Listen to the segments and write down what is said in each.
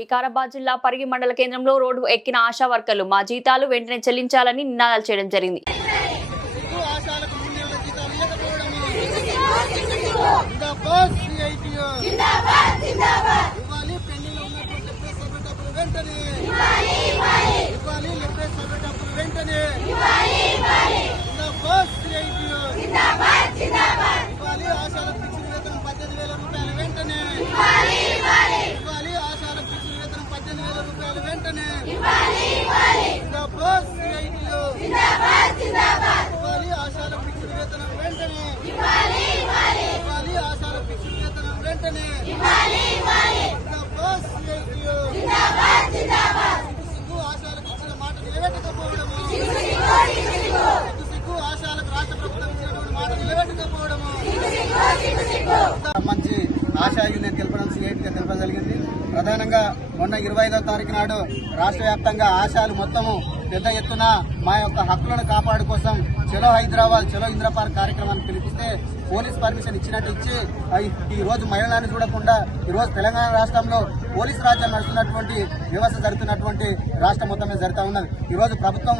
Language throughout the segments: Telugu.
వికారాబాద్ జిల్లా పరిగి మండల కేంద్రంలో రోడ్డు ఎక్కిన ఆశా వర్కర్లు మా జీతాలు వెంటనే చెల్లించాలని నినాదాలు చేయడం జరిగింది. మంచి ఆశా యూనియన్ తెలపడం సిఐటిగా తెలపడం జరిగింది. ప్రధానంగా మొన్న 25వ తారీఖు నాడు రాష్ట్ర వ్యాప్తంగా ఆశాలు మొత్తము పెద్ద ఎత్తున మా యొక్క హక్కులను కాపాడు కోసం చలో హైదరాబాద్ చలో ఇంద్ర పార్క్ కార్యక్రమాన్ని పిలిపిస్తే పోలీస్ పర్మిషన్ ఇచ్చినట్టు ఇచ్చి ఈ రోజు మహిళలను చూడకుండా ఈ రోజు తెలంగాణ రాష్ట్రంలో పోలీస్ రాజ్యం నడుస్తున్నటువంటి వ్యవస్థ జరుగుతున్నటువంటి రాష్ట్రం మొత్తం మీద జరుగుతూ ఉన్నది. ఈ రోజు ప్రభుత్వం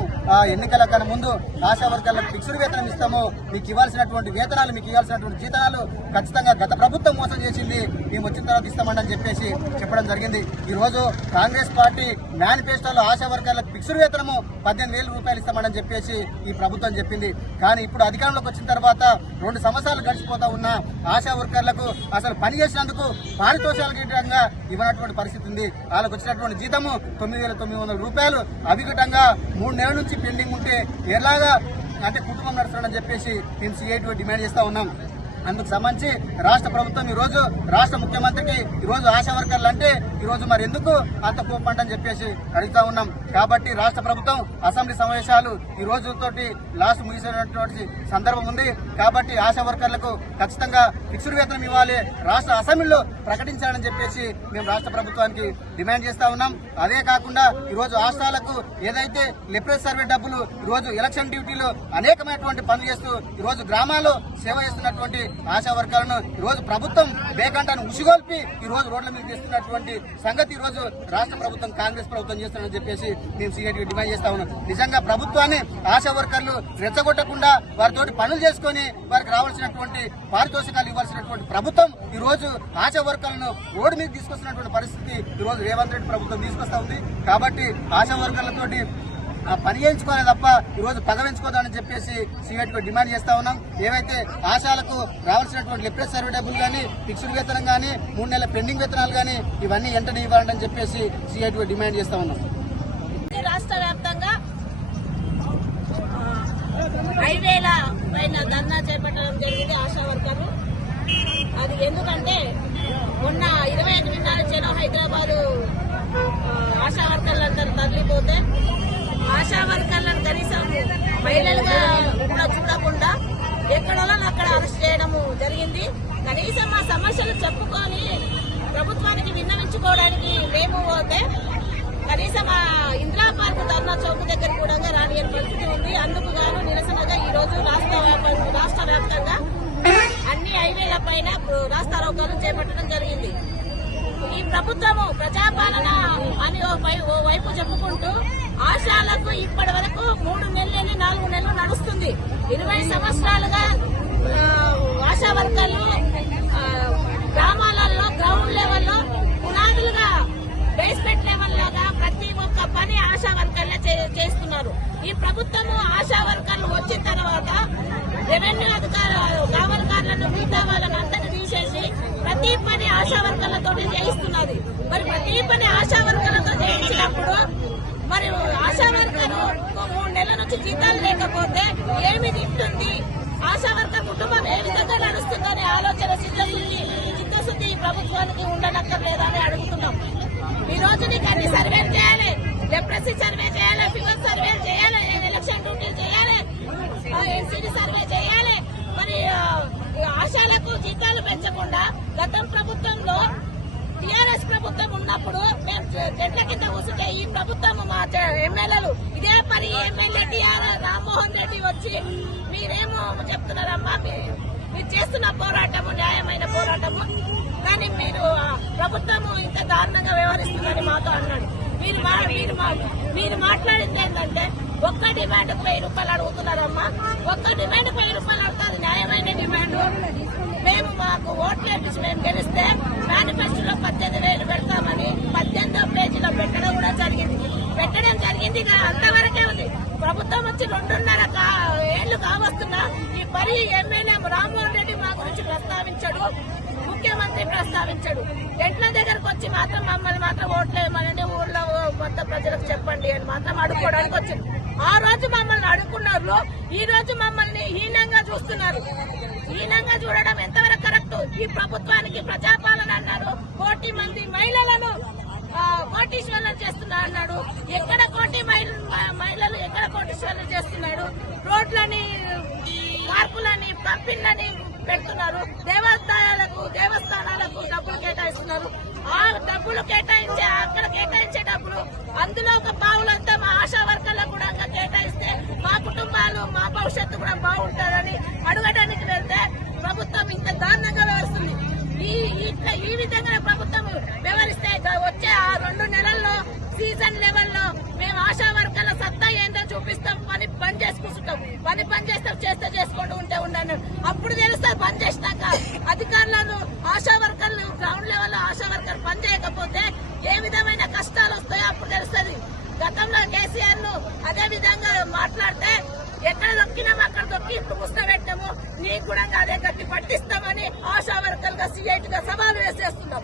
ఎన్నికల కన్నా ముందు ఆశా వర్గాలకు ఫిక్స్డ్ వేతనం ఇస్తాము, మీకు ఇవ్వాల్సినటువంటి వేతనాలు మీకు ఇవ్వాల్సినటువంటి జీతాలు ఖచ్చితంగా గత ప్రభుత్వం మోసం చేసింది, మేము వచ్చిన తర్వాత ఇస్తామని చెప్పేసి చెప్పడం జరిగింది. ఈ రోజు కాంగ్రెస్ పార్టీ మేనిఫెస్టోలో ఆశా వర్గాలకు ఫిక్స్డ్ వేతనము 18,000 రూపాయలు ఇస్తామని చెప్పేసి ఈ ప్రభుత్వం చెప్పింది. కానీ ఇప్పుడు అధికారంలోకి వచ్చిన తర్వాత 2 సంవత్సరాలు గడిచిపోతా ఉన్న ఆశా వర్కర్లకు అసలు పని చేసినందుకు పారితోషికంగా ఇవ్వనటువంటి పరిస్థితి ఉంది. వాళ్ళకు వచ్చినటువంటి జీతము 9,900 రూపాయలు అవిఘటంగా 3 నెలల నుంచి పెండింగ్ ఉంటే ఎలాగా అంటే కుటుంబం నడుస్తాడని చెప్పేసి మేము సిఐటి డిమాండ్ చేస్తా ఉన్నాం. అందుకు సంబంధించి రాష్ట్ర ప్రభుత్వం ఈ రోజు రాష్ట్ర ముఖ్యమంత్రికి ఈ రోజు ఆశా వర్కర్లు అంటే ఈ రోజు మరి ఎందుకు అంత కోపంటని చెప్పేసి అడుగుతా ఉన్నాం. కాబట్టి రాష్ట్ర ప్రభుత్వం అసెంబ్లీ సమావేశాలు ఈ రోజుతోటి లాస్ట్ ముగిసినటువంటి సందర్భం ఉంది. కాబట్టి ఆశా వర్కర్లకు ఖచ్చితంగా ఫిక్స్డ్ వేతనం ఇవ్వాలి, రాష్ట్ర అసెంబ్లీలో ప్రకటించాలని చెప్పేసి మేము రాష్ట్ర ప్రభుత్వానికి డిమాండ్ చేస్తా ఉన్నాం. అదే కాకుండా ఈ రోజు ఆశాలకు ఏదైతే లెప్రెస్ సర్వే డబ్బులు ఈ రోజు ఎలక్షన్ డ్యూటీలో అనేకమైనటువంటి పనులు చేస్తూ ఈ రోజు గ్రామాల్లో సేవ చేస్తున్నటువంటి ఆశా వర్గాలను ఈ రోజు ప్రభుత్వం బేకంటాను ఉసిగొల్పి ఈ రోజు రోడ్ల మీద చేస్తున్నటువంటి సంగతి ఈ రోజు రాష్ట్ర ప్రభుత్వం కాంగ్రెస్ ప్రభుత్వం చేస్తుందని చెప్పేసి మేము సిఐటి డిమాండ్ చేస్తా ఉన్నాం. నిజంగా ప్రభుత్వాన్ని ఆశా వర్కర్లు రెచ్చగొట్టకుండా వారితోటి పనులు చేసుకుని వారికి రావాల్సినటువంటి పారితోషికాలు ఇవ్వాల్సినటువంటి ప్రభుత్వం ఈ రోజు ఆశా వర్కర్లను రోడ్డు మీద తీసుకొస్తున్నటువంటి పరిస్థితి ఈ రోజు రేవంత్ రెడ్డి ప్రభుత్వం తీసుకొస్తా ఉంది. కాబట్టి ఆశా వర్కర్లతోటి పని చేయించుకోవాలి తప్ప ఈ రోజు పదవించుకోదామని చెప్పేసి సిఐటికి డిమాండ్ చేస్తా ఉన్నాం. ఏవైతే ఆశాలకు రావాల్సినటువంటి లెప్రెస్ సర్వే డబ్బులు కానీ ఫిక్స్డ్ వేతనం కానీ 3 నెలల పెండింగ్ వేతనాలు కానీ ఇవన్నీ వెంటనే ఇవ్వాలని చెప్పేసి సిఐటికి డిమాండ్ చేస్తా ఉన్నాం. రాష్ట్ర వ్యాప్తంగా 5,000 పైన ధర్నా చేపట్టడం జరిగింది ఆశా వర్కర్లు. అది ఎందుకంటే మొన్న 28 నాడు హైదరాబాద్ ఆశా వర్కర్లందరూ తరలిపోతే ఆశా వర్కర్లను కనీసం మహిళలుగా కూడా చూడకుండా ఎక్కడో అక్కడ అరెస్ట్ చేయడము జరిగింది. కనీసం ఆ సమస్యలు చెప్పుకొని ప్రభుత్వానికి విన్నవించుకోవడానికి మేము పోతే కనీసం ఆ ఇందిరా పార్క్ ధర్నా చౌక్ దగ్గర కూడా రాని పరిస్థితి ఉంది. అందుకు గాను నిరసనగా ఈ రోజు రాష్ట్ర వ్యాప్తంగా అన్ని 5,000 పైన రాస్తారోకాలు చేపట్టడం జరిగింది. ఈ ప్రభుత్వము ప్రజాపాలన అని ఓ వైపు చెప్పుకుంటూ ఆశాలకు ఇప్పటి వరకు 3 నెలలు 4 నెలలు నడుస్తుంది. 20 సంవత్సరాలుగా ఆశా వర్కర్లు గ్రామాలలో గ్రౌండ్ లెవెల్లో పునాదులుగా బేస్మెంట్ లెవెల్ లాగా ప్రతి ఒక్క పని ఆశా వర్కర్లే చేస్తున్నారు. ఈ ప్రభుత్వము ఆశా వర్కర్లు వచ్చిన తర్వాత రెవెన్యూ అధికారులు కావలకారులను మిగతా వాళ్ళని అందరినీ తీసేసి ప్రతి పని ఆశా వర్కర్లతో చేయిస్తున్నది. మరి ప్రతి పని ఆశా వర్కర్లతో చేయించినప్పుడు మరి ఆశా వర్కర్లు 3 నెలల నుంచి జీతాలు లేకపోతే ఏమి తింటుంది, ఆశా వర్కర్ కుటుంబం ఏ విధంగా నడుస్తుందనే ఆలోచన చిత్తశుద్ధి ఈ ప్రభుత్వానికి ఉండనక్కర్లేదని అడుగుతున్నాం. ఈ రోజు నీకు అన్ని సర్వేలు చేయాలి, లెప్రసీ సర్వే చేయాలి, ఫీవర్ సర్వే చేయాలి, ఎలక్షన్ డ్యూటీలు చేయాలి, ఎన్సీడీ సర్వే చేయాలి. మరి ఆశాలకు జీతాలు పెంచకుండా గతం ప్రభుత్వంలో టీఆర్ఎస్ ప్రభుత్వం ఉన్నప్పుడు మేము చెట్ల కింద కూర్చుంటే ఈ ప్రభుత్వం మా ఎమ్మెల్యేలు ఇదే పని ఎమ్మెల్యే టీఆర్ఎస్ రామ్మోహన్ రెడ్డి వచ్చి మీరేమో చెప్తున్నారమ్మా మీరు చేస్తున్న పోరాటము న్యాయమైన పోరాటము, కానీ మీరు ప్రభుత్వము ఇంత దారుణంగా వ్యవహరిస్తుందని మీరు మాట్లాడింది ఏంటంటే ఒక్క డిమాండ్ 1000 రూపాయలు అడుగుతున్నారమ్మా. ఒక్క డిమాండ్ 1000 రూపాయలు అడుగుతుంది, న్యాయమైన డిమాండ్. మేము మాకు ఓట్లు వేపించి మేము గెలిస్తే మేనిఫెస్టోలో 18,000 పెడతామని 18వ పేజీలో పెట్టడం జరిగింది. అంతవరకే ఉంది. ప్రభుత్వం వచ్చి 2.5 ఏళ్లు కావస్తున్నా ఈ పరి ఎమ్మెల్యే రామ్మోహన్ రెడ్డి మా గురించి ప్రస్తావించాడు, ముఖ్యమంత్రి ప్రస్తావించాడు. ఎట్ల దగ్గరకు వచ్చి మాత్రం మమ్మల్ని మాత్రం ఓట్లేయమని ఊళ్ళో మొత్తం ప్రజలకు చెప్పండి అని మాత్రం అడుక్కోవడానికి వచ్చింది. ఆ రోజు మమ్మల్ని అడుక్కున్నారు, ఈ రోజు మమ్మల్ని హీనంగా చూస్తున్నారు. హీనంగా చూడడం ఎంతవరకు కరెక్ట్? ఈ ప్రభుత్వానికి ప్రజాపాలన అన్నారు, 1 కోటి మంది మహిళలను కోటీశ్వర్లు చేస్తున్నా అన్నాడు. ఎక్కడ మహిళలు ఎక్కడ కోటీశ్వర్లు చేస్తున్నాడు? రోడ్లని, పార్కులని, పంపిళ్ళని పెడుతున్నారు. దేవస్థానాలకు డబ్బులు కేటాయిస్తున్నారు. ఆ డబ్బులు అక్కడ కేటాయించే డబ్బులు అందులో ఒక పావులంతా మా ఆశా వర్కర్లకు కూడా కేటాయిస్తే మా కుటుంబాలు, మా భవిష్యత్తు కూడా బాగుంటుందని అడగడానికి వెళ్తే ప్రభుత్వం ఇంత దారుణంగా వ్యవహరిస్తుంది. ఈ విధంగా ప్రభుత్వం వ్యవహరిస్తే వచ్చే ఆ 2 నెలల్లో సీజన్ లెవెల్లో మేము ఆశా వర్కర్ల సత్తా ఏంటో చూపిస్తాం. పని చేసుకుంటాం, పని చేసుకుంటూ ఉండండి. అప్పుడు తెలుస్తుంది. పని చేసినాక అధికారులను ఆశా వర్కర్లు గ్రౌండ్ లెవెల్లో ఆశా వర్కర్ పని చేయకపోతే ఏ విధమైన కష్టాలు వస్తాయో అప్పుడు తెలుస్తుంది. గతంలో కేసీఆర్ ను అదే విధంగా మాట్లాడితే ఎక్కడ దొక్కినాము అక్కడ దొక్కి ఇప్పుడు ముస్తబెట్టాము, నీకు కూడా అదే గట్టి పట్టిస్తామని ఆశా వర్కర్లుగా, సిఐటిగా సవాలు వేసేస్తున్నాం.